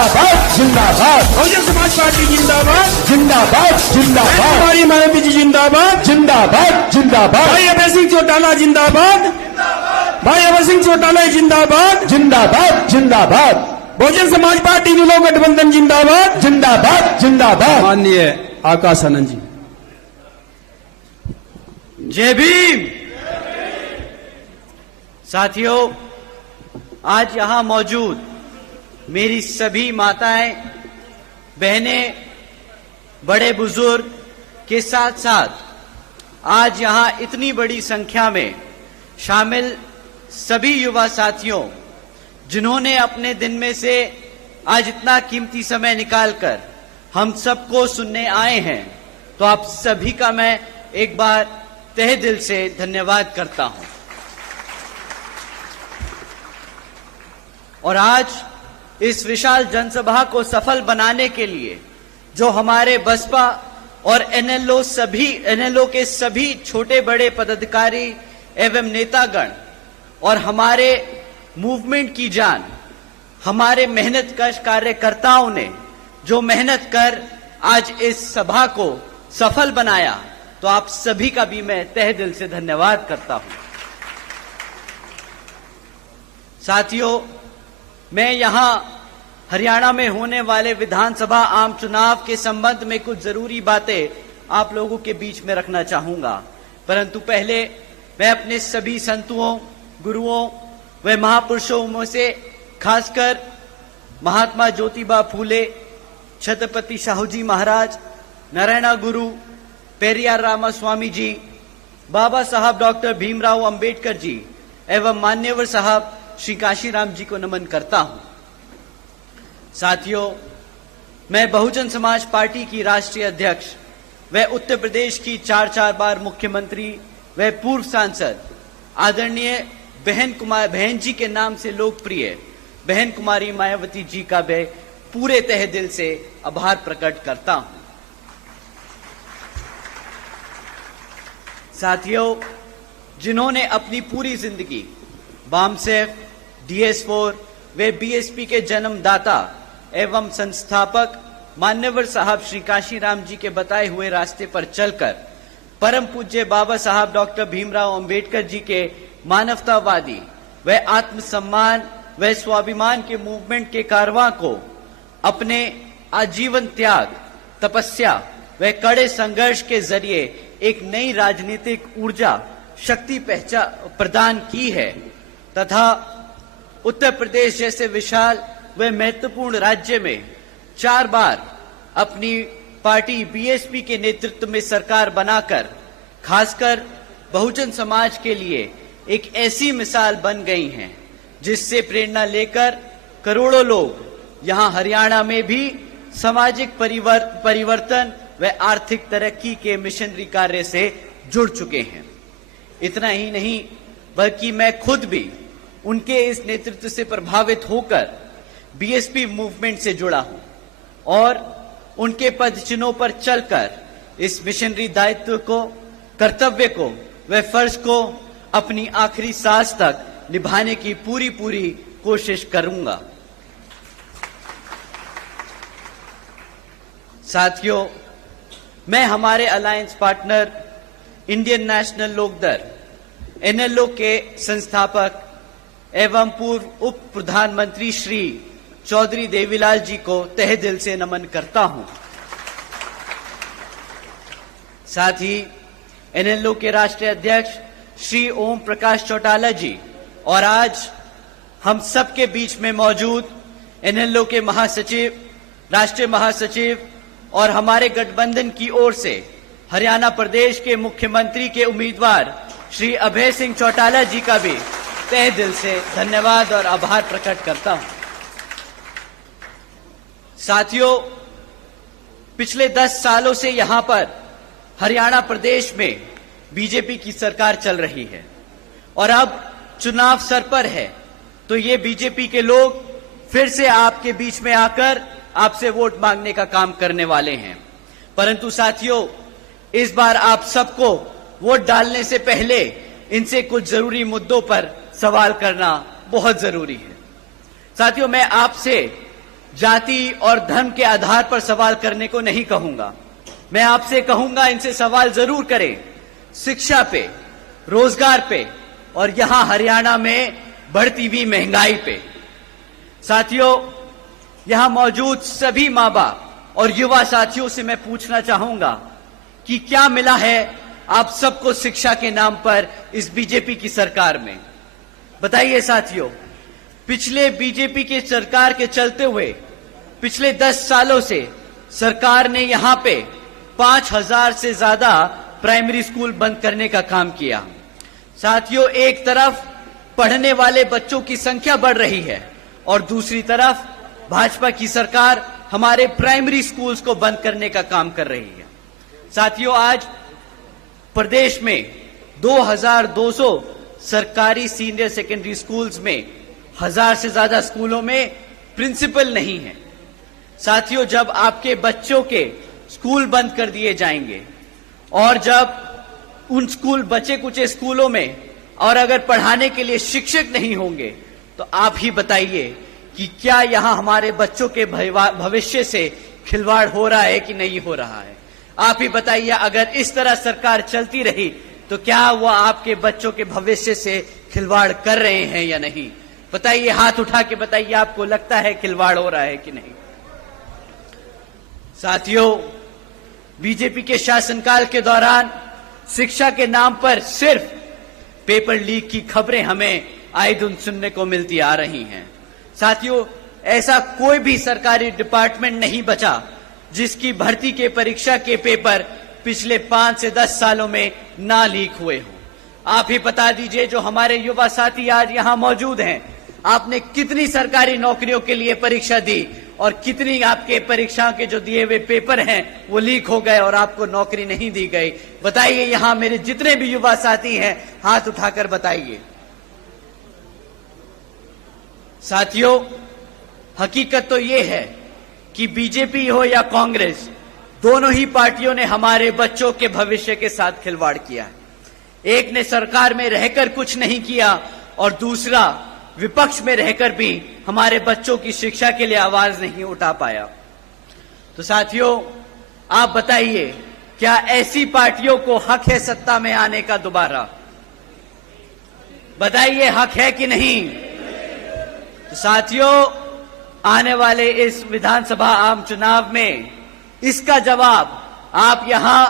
जिंदाबाद जिंदाबाद बहुजन समाज पार्टी जिंदाबाद जिंदाबाद जिंदाबाद कुमारी मायावती जी जिंदाबाद जिंदाबाद जिंदाबाद भाई अभय सिंह चौटाला जिंदाबाद भाई अभय सिंह चौटाला जिंदाबाद जिंदाबाद जिंदाबाद बहुजन समाज पार्टी लोक गठबंधन जिंदाबाद जिंदाबाद जिंदाबाद माननीय आकाश आनंद जी। जय भीम। साथियों, आज यहां मौजूद मेरी सभी माताएं, बहनें, बड़े बुजुर्ग के साथ साथ आज यहां इतनी बड़ी संख्या में शामिल सभी युवा साथियों जिन्होंने अपने दिन में से आज इतना कीमती समय निकालकर हम सबको सुनने आए हैं, तो आप सभी का मैं एक बार तहे दिल से धन्यवाद करता हूं। और आज इस विशाल जनसभा को सफल बनाने के लिए जो हमारे बसपा और एनएलओ के सभी छोटे बड़े पदाधिकारी एवं नेतागण और हमारे मूवमेंट की जान, हमारे मेहनतकश कार्यकर्ताओं ने जो मेहनत कर आज इस सभा को सफल बनाया, तो आप सभी का भी मैं तहे दिल से धन्यवाद करता हूं। साथियों, मैं यहां हरियाणा में होने वाले विधानसभा आम चुनाव के संबंध में कुछ जरूरी बातें आप लोगों के बीच में रखना चाहूंगा, परंतु पहले मैं अपने सभी संतों, गुरुओं व महापुरुषों में से खासकर महात्मा ज्योतिबा फूले, छत्रपति शाहूजी महाराज, नारायण गुरु, पेरियार रामास्वामी जी, बाबा साहब डॉक्टर भीमराव अंबेडकर जी एवं मान्यवर साहब श्री काशीराम जी को नमन करता हूं। साथियों, मैं बहुजन समाज पार्टी की राष्ट्रीय अध्यक्ष व उत्तर प्रदेश की 4 बार मुख्यमंत्री व पूर्व सांसद आदरणीय बहन जी के नाम से लोकप्रिय बहन कुमारी मायावती जी का मैं पूरे तहे दिल से आभार प्रकट करता हूं। साथियों, जिन्होंने अपनी पूरी जिंदगी बामसेफ, DS4 वे बीएसपी के जन्मदाता एवं संस्थापक मान्यवर साहब श्री काशीराम जी के बताए हुए रास्ते पर चलकर परम पूज्य बाबा साहब डॉक्टर भीमराव अंबेडकर जी के मानवतावादी व आत्मसम्मान व स्वाभिमान के मूवमेंट के कारवां को अपने आजीवन त्याग, तपस्या व कड़े संघर्ष के जरिए एक नई राजनीतिक ऊर्जा, शक्ति प्रदान की है तथा उत्तर प्रदेश जैसे विशाल व महत्वपूर्ण राज्य में 4 बार अपनी पार्टी बीएसपी के नेतृत्व में सरकार बनाकर खासकर बहुजन समाज के लिए एक ऐसी मिसाल बन गई हैं जिससे प्रेरणा लेकर करोड़ों लोग यहां हरियाणा में भी सामाजिक परिवर्तन व आर्थिक तरक्की के मिशनरी कार्य से जुड़ चुके हैं। इतना ही नहीं बल्कि मैं खुद भी उनके इस नेतृत्व से प्रभावित होकर बीएसपी मूवमेंट से जुड़ा हूं और उनके पद चिन्हों पर चलकर इस मिशनरी दायित्व को, कर्तव्य को व फर्ज को अपनी आखिरी सांस तक निभाने की पूरी कोशिश करूंगा। साथियों, मैं हमारे alliance partner Indian National Lokdal NLO के संस्थापक एवं पूर्व उप प्रधानमंत्री श्री चौधरी देवीलाल जी को तहे दिल से नमन करता हूं। साथ ही एनएलओ के राष्ट्रीय अध्यक्ष श्री ओम प्रकाश चौटाला जी और आज हम सबके बीच में मौजूद एनएलओ के महासचिव, राष्ट्रीय महासचिव और हमारे गठबंधन की ओर से हरियाणा प्रदेश के मुख्यमंत्री के उम्मीदवार श्री अभय सिंह चौटाला जी का भी तहे दिल से धन्यवाद और आभार प्रकट करता हूं। साथियों, पिछले 10 सालों से यहां पर हरियाणा प्रदेश में बीजेपी की सरकार चल रही है और अब चुनाव सर पर है, तो ये बीजेपी के लोग फिर से आपके बीच में आकर आपसे वोट मांगने का काम करने वाले हैं। परंतु साथियों, इस बार आप सबको वोट डालने से पहले इनसे कुछ जरूरी मुद्दों पर सवाल करना बहुत जरूरी है। साथियों, मैं आपसे जाति और धर्म के आधार पर सवाल करने को नहीं कहूंगा। मैं आपसे कहूंगा इनसे सवाल जरूर करें, शिक्षा पे, रोजगार पे और यहां हरियाणा में बढ़ती हुई महंगाई पे। साथियों, यहां मौजूद सभी मां बाप और युवा साथियों से मैं पूछना चाहूंगा कि क्या मिला है आप सबको शिक्षा के नाम पर इस बीजेपी की सरकार में? बताइए साथियों, पिछले बीजेपी की सरकार के चलते हुए पिछले 10 सालों से सरकार ने यहां पे 5000 से ज्यादा प्राइमरी स्कूल बंद करने का काम किया। साथियों, एक तरफ पढ़ने वाले बच्चों की संख्या बढ़ रही है और दूसरी तरफ भाजपा की सरकार हमारे प्राइमरी स्कूल्स को बंद करने का काम कर रही है। साथियों, आज प्रदेश में 2200 सरकारी सीनियर सेकेंडरी स्कूल्स में 1000 से ज्यादा स्कूलों में प्रिंसिपल नहीं है। साथियों, जब आपके बच्चों के स्कूल बंद कर दिए जाएंगे और जब उन स्कूल बचे कुचे स्कूलों में और अगर पढ़ाने के लिए शिक्षक नहीं होंगे तो आप ही बताइए कि क्या यहां हमारे बच्चों के भविष्य से खिलवाड़ हो रहा है कि नहीं हो रहा है? आप ही बताइए, अगर इस तरह सरकार चलती रही तो क्या वो आपके बच्चों के भविष्य से खिलवाड़ कर रहे हैं या नहीं? बताइए, हाथ उठा के बताइए, आपको लगता है खिलवाड़ हो रहा है कि नहीं? साथियों, बीजेपी के शासनकाल के दौरान शिक्षा के नाम पर सिर्फ पेपर लीक की खबरें हमें आए दिन सुनने को मिलती आ रही हैं। साथियों, ऐसा कोई भी सरकारी डिपार्टमेंट नहीं बचा जिसकी भर्ती के परीक्षा के पेपर पिछले 5 से 10 सालों में ना लीक हुए हों। आप ही बता दीजिए, जो हमारे युवा साथी आज यहां मौजूद हैं, आपने कितनी सरकारी नौकरियों के लिए परीक्षा दी और कितनी आपके परीक्षा के जो दिए हुए पेपर हैं वो लीक हो गए और आपको नौकरी नहीं दी गई? बताइए, यहां मेरे जितने भी युवा साथी हैं, हाथ उठाकर बताइए। साथियों, हकीकत तो ये है कि बीजेपी हो या कांग्रेस, दोनों ही पार्टियों ने हमारे बच्चों के भविष्य के साथ खिलवाड़ किया है। एक ने सरकार में रहकर कुछ नहीं किया और दूसरा विपक्ष में रहकर भी हमारे बच्चों की शिक्षा के लिए आवाज नहीं उठा पाया। तो साथियों, आप बताइए, क्या ऐसी पार्टियों को हक है सत्ता में आने का दोबारा? बताइए, हक है कि नहीं? तो साथियों, आने वाले इस विधानसभा आम चुनाव में इसका जवाब आप यहां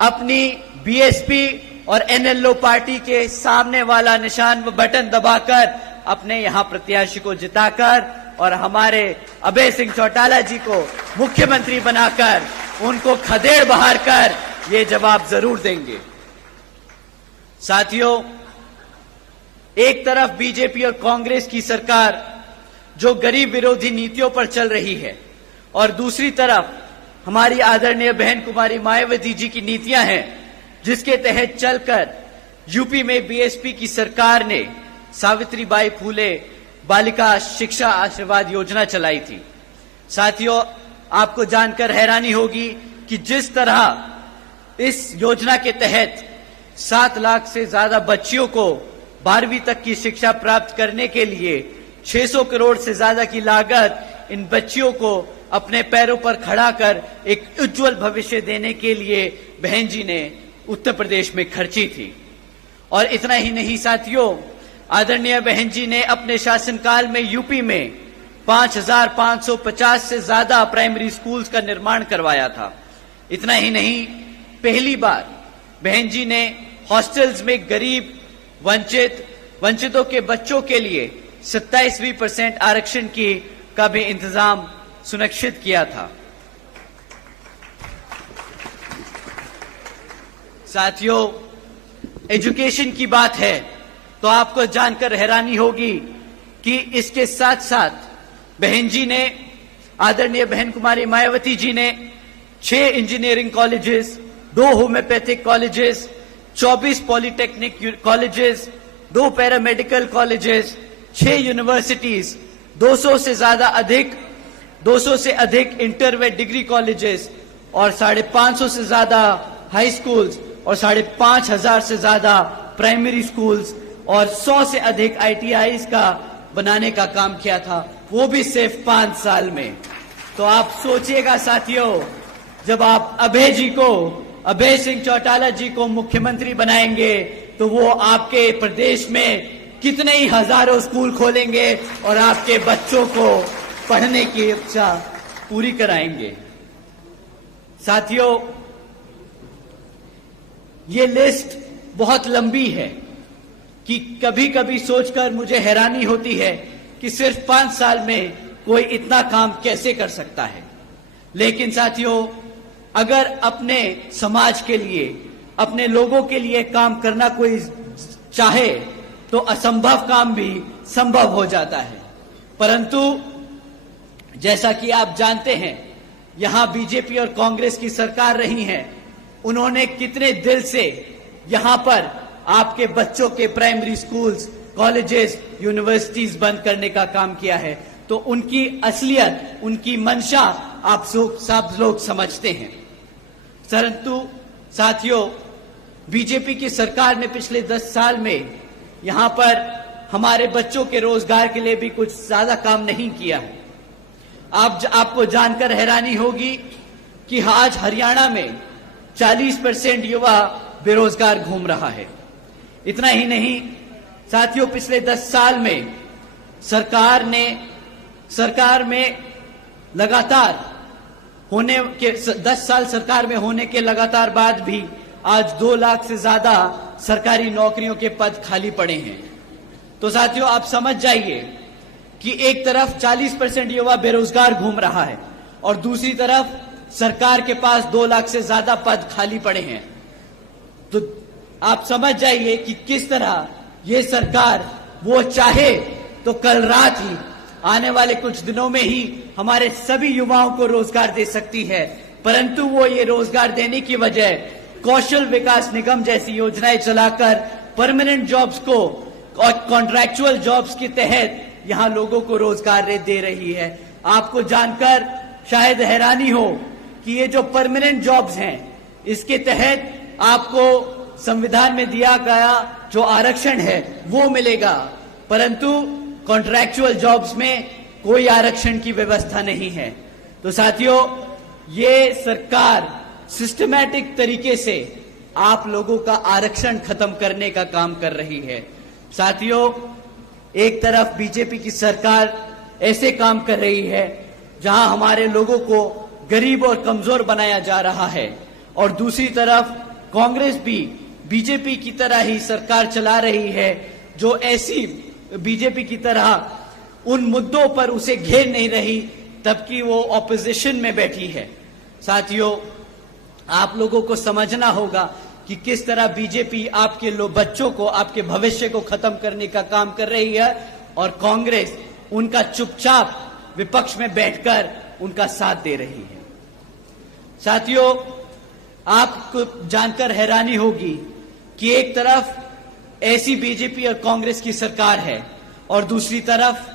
अपनी बीएसपी और एनएलओ पार्टी के सामने वाला निशान व बटन दबाकर अपने यहां प्रत्याशी को जिताकर और हमारे अभय सिंह चौटाला जी को मुख्यमंत्री बनाकर उनको खदेड़ बहार कर ये जवाब जरूर देंगे। साथियों, एक तरफ बीजेपी और कांग्रेस की सरकार जो गरीब विरोधी नीतियों पर चल रही है और दूसरी तरफ हमारी आदरणीय बहन कुमारी मायावती जी की नीतियां हैं, जिसके तहत चलकर यूपी में बीएसपी की सरकार ने सावित्रीबाई फूले बालिका शिक्षा आशीर्वाद योजना चलाई थी। साथियों, आपको जानकर हैरानी होगी कि जिस तरह इस योजना के तहत 7 लाख से ज्यादा बच्चियों को 12वीं तक की शिक्षा प्राप्त करने के लिए 600 करोड़ से ज्यादा की लागत इन बच्चियों को अपने पैरों पर खड़ा कर एक उज्जवल भविष्य देने के लिए बहन जी ने उत्तर प्रदेश में खर्ची थी। और इतना ही नहीं साथियों, आदरणीय बहन जी ने अपने शासनकाल में यूपी में 5550 से ज्यादा प्राइमरी स्कूल्स का निर्माण करवाया था। इतना ही नहीं, पहली बार बहन जी ने हॉस्टल्स में गरीब वंचितों के बच्चों के लिए 27% आरक्षण का भी इंतजाम सुनिश्चित किया था। साथियों, एजुकेशन की बात है तो आपको जानकर हैरानी होगी कि इसके साथ साथ बहन जी ने, आदरणीय बहन कुमारी मायावती जी ने 6 engineering colleges, 2 homeopathic colleges, 24 polytechnic colleges, 2 paramedical colleges, 6 universities, 200 से अधिक इंटर व डिग्री कॉलेजेस और 550 से ज्यादा हाई स्कूल्स और 5500 से ज्यादा प्राइमरी स्कूल्स और 100 से अधिक ITIs का बनाने का काम किया था, वो भी सिर्फ 5 साल में। तो आप सोचिएगा साथियों, जब आप अभय सिंह चौटाला जी को मुख्यमंत्री बनाएंगे तो वो आपके प्रदेश में कितने ही हजारों स्कूल खोलेंगे और आपके बच्चों को पढ़ने की इच्छा पूरी कराएंगे। साथियों, ये लिस्ट बहुत लंबी है कि कभी कभी सोचकर मुझे हैरानी होती है कि सिर्फ 5 साल में कोई इतना काम कैसे कर सकता है। लेकिन साथियों, अगर अपने समाज के लिए, अपने लोगों के लिए काम करना कोई चाहे तो असंभव काम भी संभव हो जाता है। परंतु जैसा कि आप जानते हैं, यहां बीजेपी और कांग्रेस की सरकार रही है, उन्होंने कितने दिल से यहां पर आपके बच्चों के प्राइमरी स्कूल्स, कॉलेजेस, यूनिवर्सिटीज बंद करने का काम किया है। तो उनकी असलियत, उनकी मंशा आप सब लोग समझते हैं। परंतु साथियों, बीजेपी की सरकार ने पिछले 10 साल में यहां पर हमारे बच्चों के रोजगार के लिए भी कुछ ज्यादा काम नहीं किया है। आपको जानकर हैरानी होगी कि आज हरियाणा में 40% युवा बेरोजगार घूम रहा है। इतना ही नहीं साथियों, पिछले 10 साल में सरकार में लगातार होने के 10 साल सरकार में होने के लगातार बाद भी आज 2 लाख से ज्यादा सरकारी नौकरियों के पद खाली पड़े हैं। तो साथियों, आप समझ जाइए कि एक तरफ 40% युवा बेरोजगार घूम रहा है और दूसरी तरफ सरकार के पास 2 लाख से ज्यादा पद खाली पड़े हैं। तो आप समझ जाइए कि किस तरह ये सरकार, वो चाहे तो कल रात ही, आने वाले कुछ दिनों में ही हमारे सभी युवाओं को रोजगार दे सकती है। परंतु वो ये रोजगार देने की बजाय कौशल विकास निगम जैसी योजनाएं चलाकर परमानेंट जॉब्स को और कॉन्ट्रैक्चुअल जॉब्स के तहत यहां लोगों को रोजगार दे रही है। आपको जानकर शायद हैरानी हो कि ये जो परमानेंट जॉब्स हैं, इसके तहत आपको संविधान में दिया गया जो आरक्षण है वो मिलेगा, परंतु कॉन्ट्रैक्चुअल जॉब्स में कोई आरक्षण की व्यवस्था नहीं है। तो साथियों, ये सरकार सिस्टमैटिक तरीके से आप लोगों का आरक्षण खत्म करने का काम कर रही है। साथियों, एक तरफ बीजेपी की सरकार ऐसे काम कर रही है जहां हमारे लोगों को गरीब और कमजोर बनाया जा रहा है, और दूसरी तरफ कांग्रेस भी बीजेपी की तरह ही सरकार चला रही है, जो ऐसी बीजेपी की तरह उन मुद्दों पर उसे घेर नहीं रही तबकि वो ऑपोजिशन में बैठी है। साथियों, आप लोगों को समझना होगा कि किस तरह बीजेपी आपके बच्चों को, आपके भविष्य को खत्म करने का काम कर रही है और कांग्रेस उनका चुपचाप विपक्ष में बैठकर उनका साथ दे रही है। साथियों, आपको जानकर हैरानी होगी कि एक तरफ ऐसी बीजेपी और कांग्रेस की सरकार है और दूसरी तरफ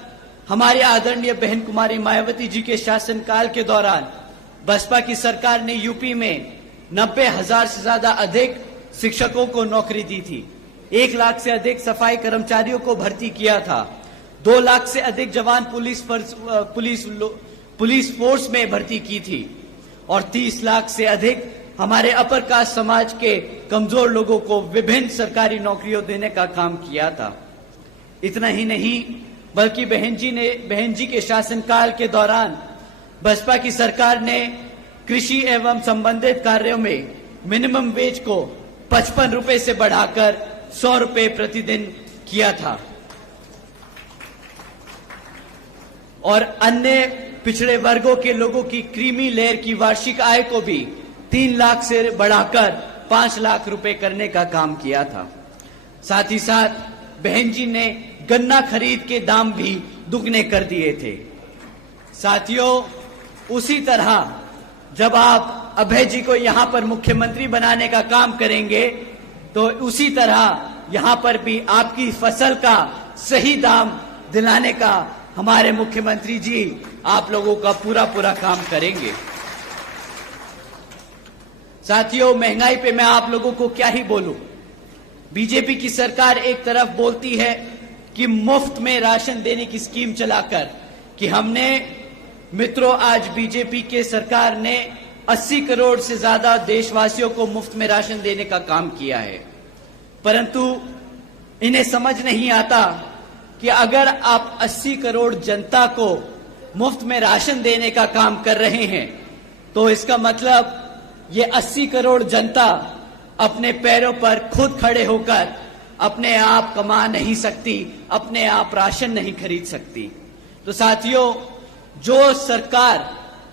हमारे आदरणीय बहन कुमारी मायावती जी के शासनकाल के दौरान बसपा की सरकार ने यूपी में 90,000 से ज्यादा अधिक शिक्षकों को नौकरी दी थी, 1 लाख से अधिक सफाई कर्मचारियों को भर्ती किया था, 2 लाख से अधिक जवान पुलिस फोर्स में भर्ती की थी और 30 लाख से अधिक हमारे अपर कास्ट समाज के कमजोर लोगों को विभिन्न सरकारी नौकरियों देने का काम किया था। इतना ही नहीं, बल्कि बहन जी के शासनकाल के दौरान बसपा की सरकार ने कृषि एवं संबंधित कार्यों में मिनिमम वेज को 55 रुपए से बढ़ाकर 100 रुपए प्रतिदिन किया था और अन्य पिछड़े वर्गों के लोगों की क्रीमी लेयर की वार्षिक आय को भी 3 लाख से बढ़ाकर 5 लाख रुपए करने का काम किया था। साथ ही साथ बहन जी ने गन्ना खरीद के दाम भी दुगने कर दिए थे। साथियों, उसी तरह जब आप अभय जी को यहां पर मुख्यमंत्री बनाने का काम करेंगे तो उसी तरह यहां पर भी आपकी फसल का सही दाम दिलाने का हमारे मुख्यमंत्री जी आप लोगों का पूरा काम करेंगे। साथियों, महंगाई पे मैं आप लोगों को क्या ही बोलूं। बीजेपी की सरकार एक तरफ बोलती है कि मुफ्त में राशन देने की स्कीम चलाकर कि हमने मित्रों आज बीजेपी के सरकार ने 80 करोड़ से ज्यादा देशवासियों को मुफ्त में राशन देने का काम किया है, परंतु इन्हें समझ नहीं आता कि अगर आप 80 करोड़ जनता को मुफ्त में राशन देने का काम कर रहे हैं तो इसका मतलब ये 80 करोड़ जनता अपने पैरों पर खुद खड़े होकर अपने आप कमा नहीं सकती, अपने आप राशन नहीं खरीद सकती। तो साथियों, जो सरकार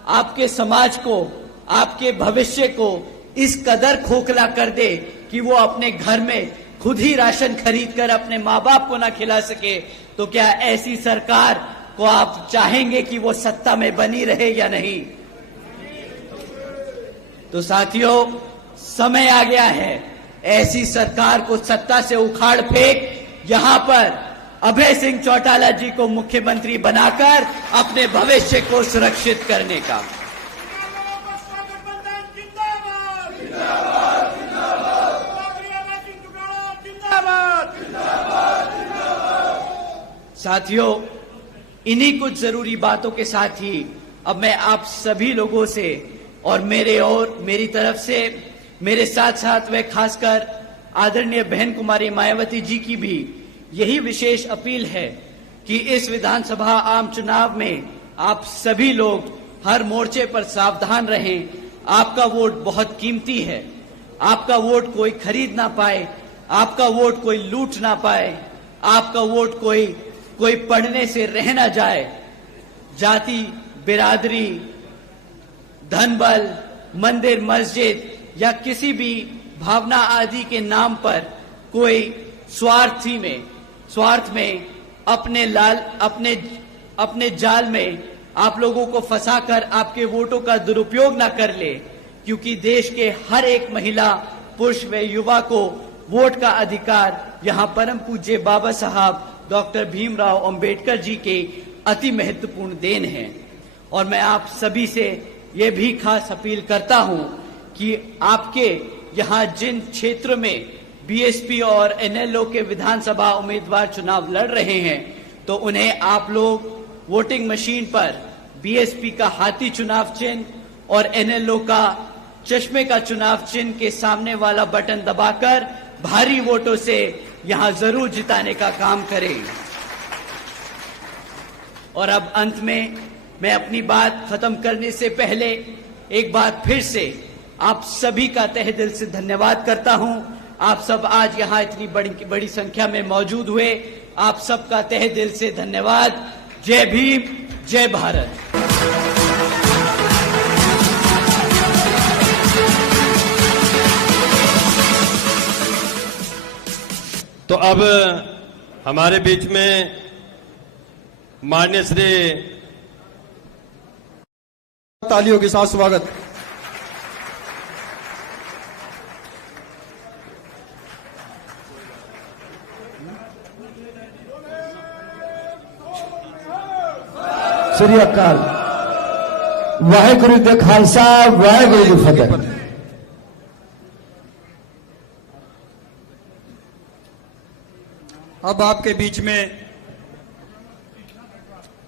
आपके समाज को, आपके भविष्य को इस कदर खोखला कर दे कि वो अपने घर में खुद ही राशन खरीद कर अपने माँ बाप को ना खिला सके, तो क्या ऐसी सरकार को आप चाहेंगे कि वो सत्ता में बनी रहे या नहीं? तो साथियों, समय आ गया है ऐसी सरकार को सत्ता से उखाड़ फेंक यहां पर अभय सिंह चौटाला जी को मुख्यमंत्री बनाकर अपने भविष्य को सुरक्षित करने का। साथियों, इन्हीं कुछ जरूरी बातों के साथ ही अब मैं आप सभी लोगों से और मेरी तरफ से मेरे साथ साथ व खासकर आदरणीय बहन कुमारी मायावती जी की भी यही विशेष अपील है कि इस विधानसभा आम चुनाव में आप सभी लोग हर मोर्चे पर सावधान रहें। आपका वोट बहुत कीमती है, आपका वोट कोई खरीद ना पाए, आपका वोट कोई लूट ना पाए, आपका वोट कोई पढ़ने से रह ना जाए। जाति, बिरादरी, धन बल, मंदिर मस्जिद या किसी भी भावना आदि के नाम पर कोई स्वार्थ में अपने जाल में आप लोगों को फंसाकर आपके वोटों का दुरुपयोग ना कर ले, क्योंकि देश के हर एक महिला, पुरुष व युवा को वोट का अधिकार यहाँ परम पूज्य बाबा साहब डॉक्टर भीमराव अंबेडकर जी के अति महत्वपूर्ण देन है। और मैं आप सभी से ये भी खास अपील करता हूं कि आपके यहाँ जिन क्षेत्र में बीएसपी और एनएलओ के विधानसभा उम्मीदवार चुनाव लड़ रहे हैं, तो उन्हें आप लोग वोटिंग मशीन पर बीएसपी का हाथी चुनाव चिन्ह और एनएलओ का चश्मे का चुनाव चिन्ह के सामने वाला बटन दबाकर भारी वोटों से यहां जरूर जिताने का काम करें। और अब अंत में मैं अपनी बात खत्म करने से पहले एक बार फिर से आप सभी का तहे दिल से धन्यवाद करता हूं। आप सब आज यहां इतनी बड़ी संख्या में मौजूद हुए, आप सबका तहे दिल से धन्यवाद। जय भीम, जय भारत। तो अब हमारे बीच में माननीय श्री, तालियों के साथ स्वागत। श्री अकाल वाहेगुरु जी खालसा, वाहेगुरु जी फतेह। अब आपके बीच में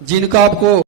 जिनका आपको